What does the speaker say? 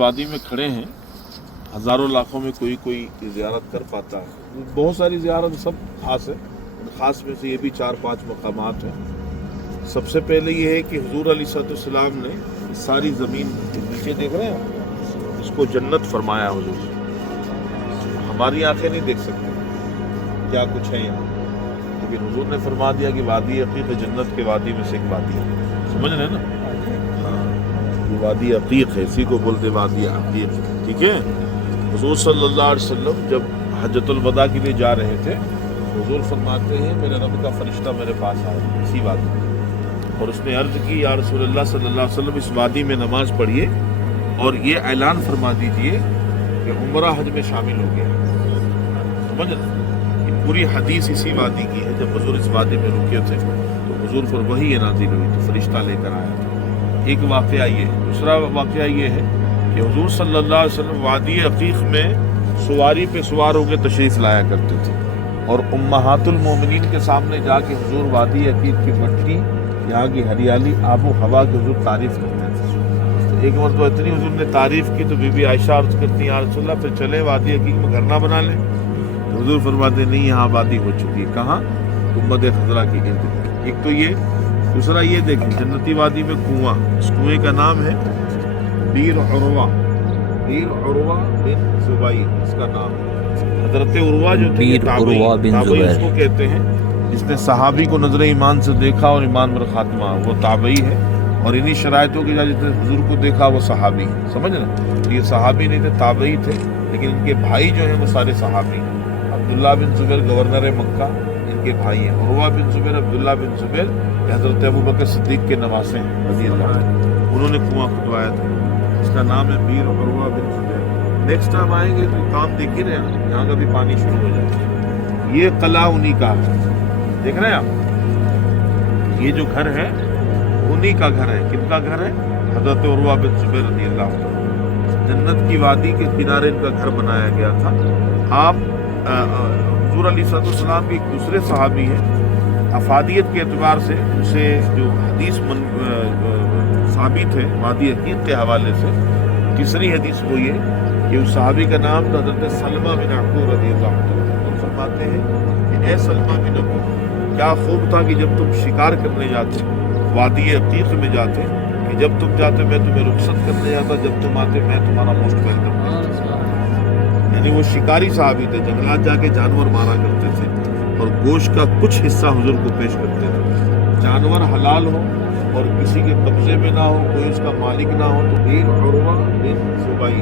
وادی में खड़े हैं, हज़ारों लाखों में कोई कोई ज़ियारत कर पाता है. बहुत सारी ज़ियारत सब खास है, ख़ास में से ये भी 4-5 मकामात हैं. सबसे पहले ये है कि हुजूर अलैहिस्सलाम ने सारी ज़मीन नीचे देख रहे हैं, इसको जन्नत फरमाया हुजूर. हमारी आंखें नहीं देख सकती क्या कुछ है यहाँ, लेकिन हुजूर ने फरमा दिया कि वादी अकीक़ जन्नत के वादी में से एक वादी है. समझ रहे हैं ना? हाँ, ये वादी अकीक़ है, इसी को बोलते वादी अकीक़. ठीक है. हुजूर सल्लल्लाहु अलैहि वसल्लम जब हज्जतुल वदा के लिए जा रहे थे, हुजूर फरमाते हैं मेरे रब का फरिश्ता मेरे पास आया इसी वादी में, और उसने अर्ज की या रसूलल्लाह सल्लल्लाहु अलैहि वसल्लम इस वादी में नमाज पढ़िए और ये ऐलान फरमा दीजिए कि उम्रा हज में शामिल हो गया. समझ, ये पूरी हदीस इसी वादी की है. जब हुजूर इस वादी में रुके थे तो हुजूर पर वही नाज़िल हुई तो फरिश्ता लेकर आया था. एक वाक़या ये. दूसरा वाक़या ये है कि हुजूर सल्लल्लाहु अलैहि वसल्लम वादी अकीक़ में सवारी पे सवार होकर तशरीफ़ लाया करते थे, और उम्महातुल मोमिनीन के सामने जाके हुजूर वादी अकीक़ की मट्टी, यहाँ की हरियाली, आबो हवा की हुजूर तारीफ़ करते थे. तो एक मरतबा इतनी हुजूर ने तारीफ़ की तो बीबी आयशा अर्ज़ करती या रसूलल्लाह फिर चले वादी अकीक़ में घर ना बना लें. तो हुजूर फरमाते नहीं, यहाँ वादी हो चुकी है. कहाँ? उम्मत खज़रा की इर्द. एक तो ये. दूसरा ये देखें, जन्नती वादी में कुआं, इस कुएं का नाम है बीर उरवा. बीर उरवा बिन ज़ुबैर इसका नाम है. हज़रत उरवा जो थे ताबई उसको कहते हैं, जिसने सहाबी को नजर ईमान से देखा और ईमान पर खात्मा, वो ताबई है. और इन्हीं शराइतों के जिसने हुजूर को देखा वो सहाबी है. समझ ना, ये सहाबी नहीं थे, ताबई थे, लेकिन इनके भाई जो हैं वो सारे सहाबी हैं. अब्दुल्ला बिन ज़ुबैर गवर्नर मक्का, इनके भाई हैं. उरवा बिन ज़ुबैर, अब्दुल्ला बिन ज़ुबैर हज़रत अबू बकर सिद्दीक़ के नवासे हैं रज़ियल्लाहु अन्हु. उन्होंने कुआं खुदवाया था, इसका नाम है बीर उरवा बिन ज़ुबैर. नेक्स्ट टाइम आएंगे तो काम देख ही रहे हैं, यहाँ का भी पानी शुरू हो जाएगा. ये कला उन्हीं का है, देख रहे हैं आप. ये जो घर है उन्हीं का घर है. किनका घर है? हज़रत उरवा बिन ज़ुबैर रज़ियल्लाहु अन्हु. जन्नत की वादी के किनारे इनका घर बनाया गया था. आप हुजूर अलैहिस्सलाम के एक दूसरे सहाबी हैं, अफादियत के एतबार से उसे जो हदीस साबित है वादी अकीक़ के हवाले से, तीसरी हदीस वो ये कि उस सहाबी का नाम था हज़रत सलमा बिन अकूर रज़ियल्लाहु अन्हु. तो फरमाते हैं कि ए सलमा बिन अकूर, क्या खूब था कि जब तुम शिकार करने जाते, वादी अकीक़ में जाते, कि जब तुम जाते मैं तुम्हें रुखसत करने जाता, जब तुम आते मैं तुम्हारा मोस्ट वेलकम करता. यानी वो शिकारी सहाबी थे, जंगलात जाके जानवर मारा करते थे और गोश्त का कुछ हिस्सा हुजूर को पेश करते थे. जानवर हलाल हो और किसी के कब्जे में ना हो, कोई उसका मालिक ना हो, तो बीर उरवा बिन ज़ुबैर